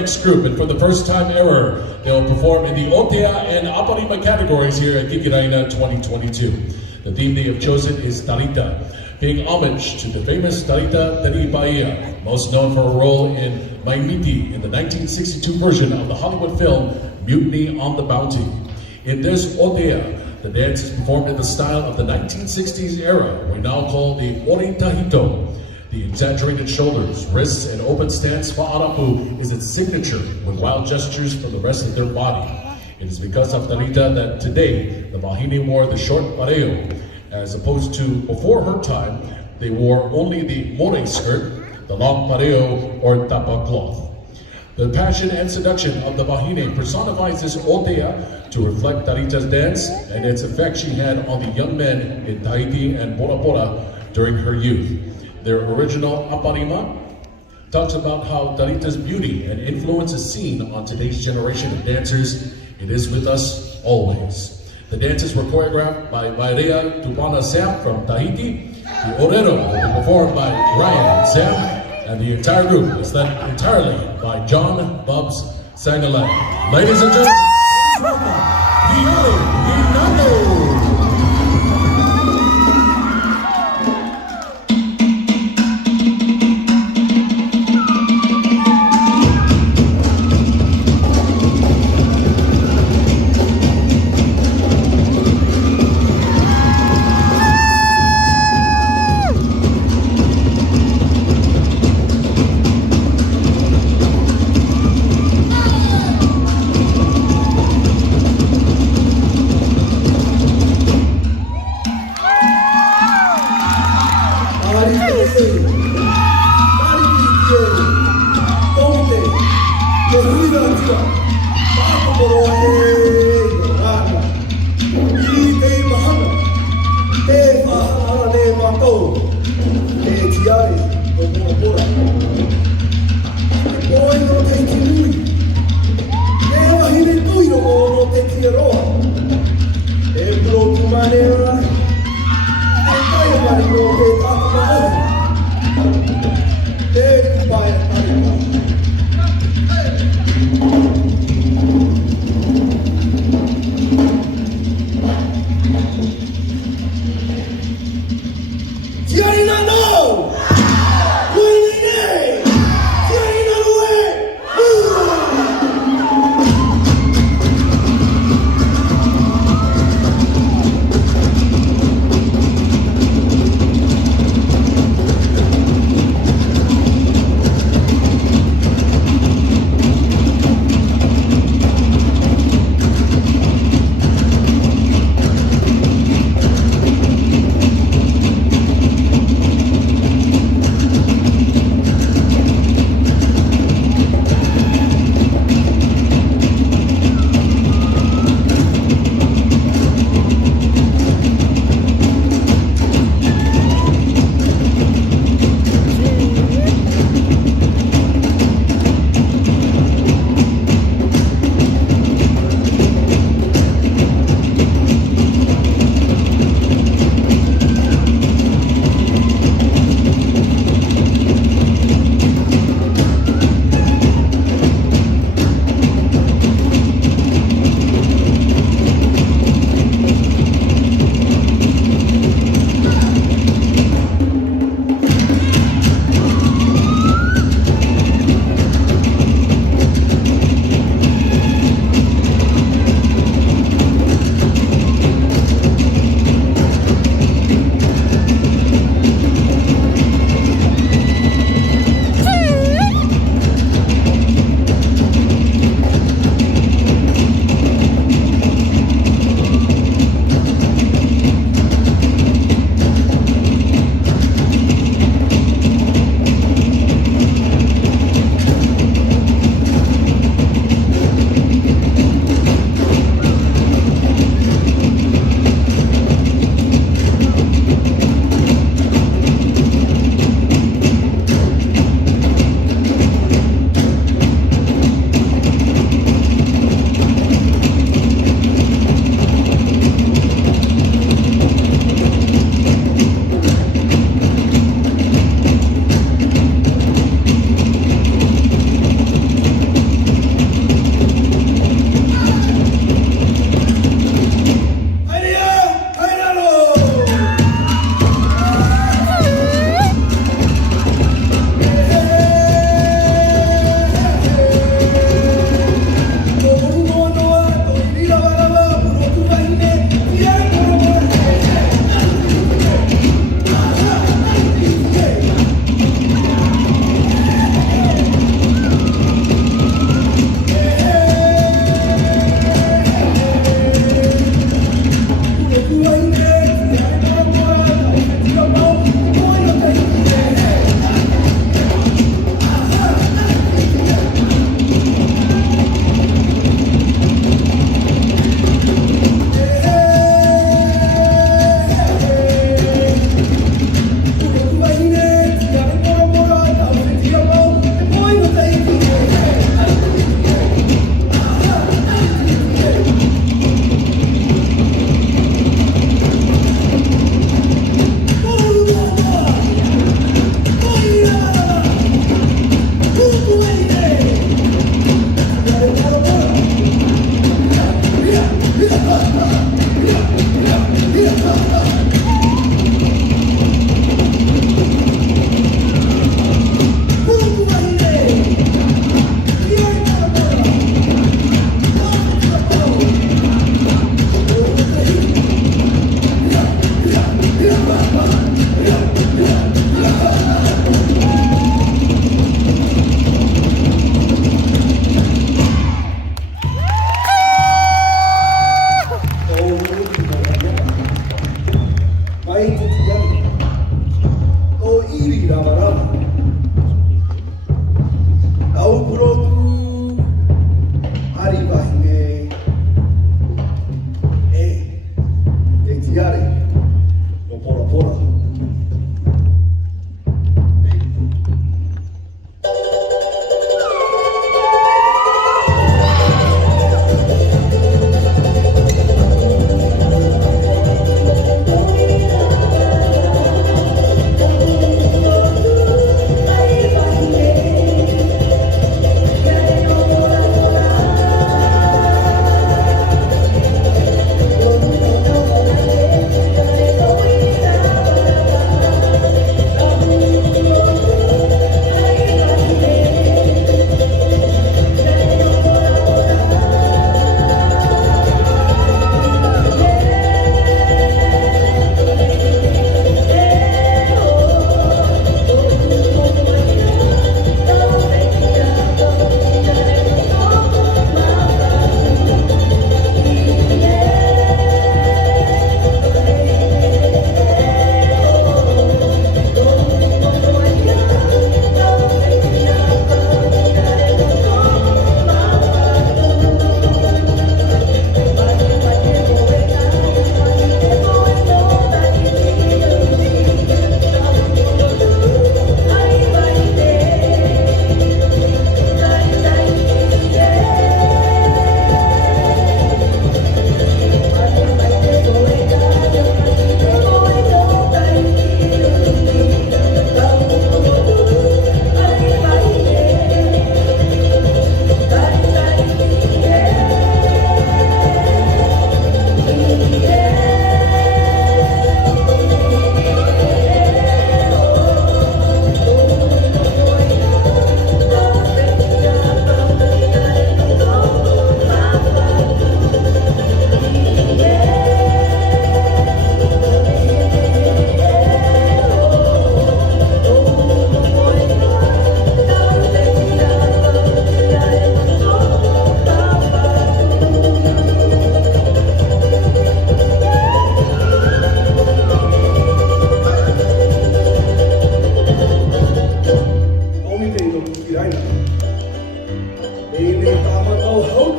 next group, and for the first time ever, they'll perform in the Otea and Aparima categories here at Kikiraina 2022. The theme they have chosen is Tarita, paying homage to the famous Tarita Teri Bahia, most known for a role in Maimiti in the 1962 version of the Hollywood film Mutiny on the Bounty. In this Otea, the dance is performed in the style of the 1960s era, we now call the Oritahito. The exaggerated shoulders, wrists, and open stance fa'arapu is its signature with wild gestures for the rest of their body. It is because of Tarita that today the Bahine wore the short pareo, as opposed to before her time, they wore only the more skirt, the long pareo or tapa cloth. The passion and seduction of the Bahine personifies this Otea to reflect Tarita's dance and its effect she had on the young men in Tahiti and Bora Bora during her youth. Their original Aparima talks about how Tarita's beauty and influence is seen on today's generation of dancers. It is with us always. The dances were choreographed by Vairea Tupana Sam from Tahiti. The Orero will be performed by Ryan Sam, and the entire group is led entirely by John Bubs Sangalai. Ladies and gentlemen,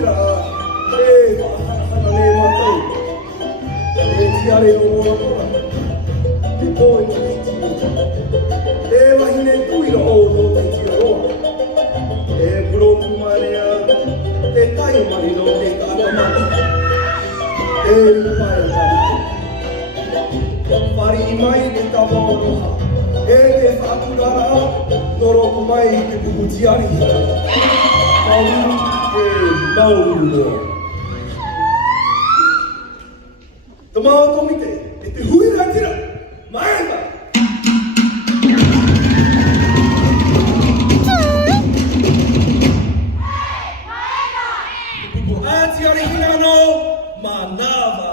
sira hanane matau tiare o ora te poi wa hine tuiro o no te tiro bro kumarea te tai mari no te katama pai pari mai te tawanoha te whakurara noroku mai te pukutiari mauru mauru te mao tomite te huira tira maenga pukuatiari hinano manava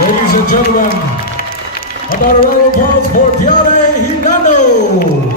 Ladies and gentlemen, how about a round of applause for Tiare Hinano?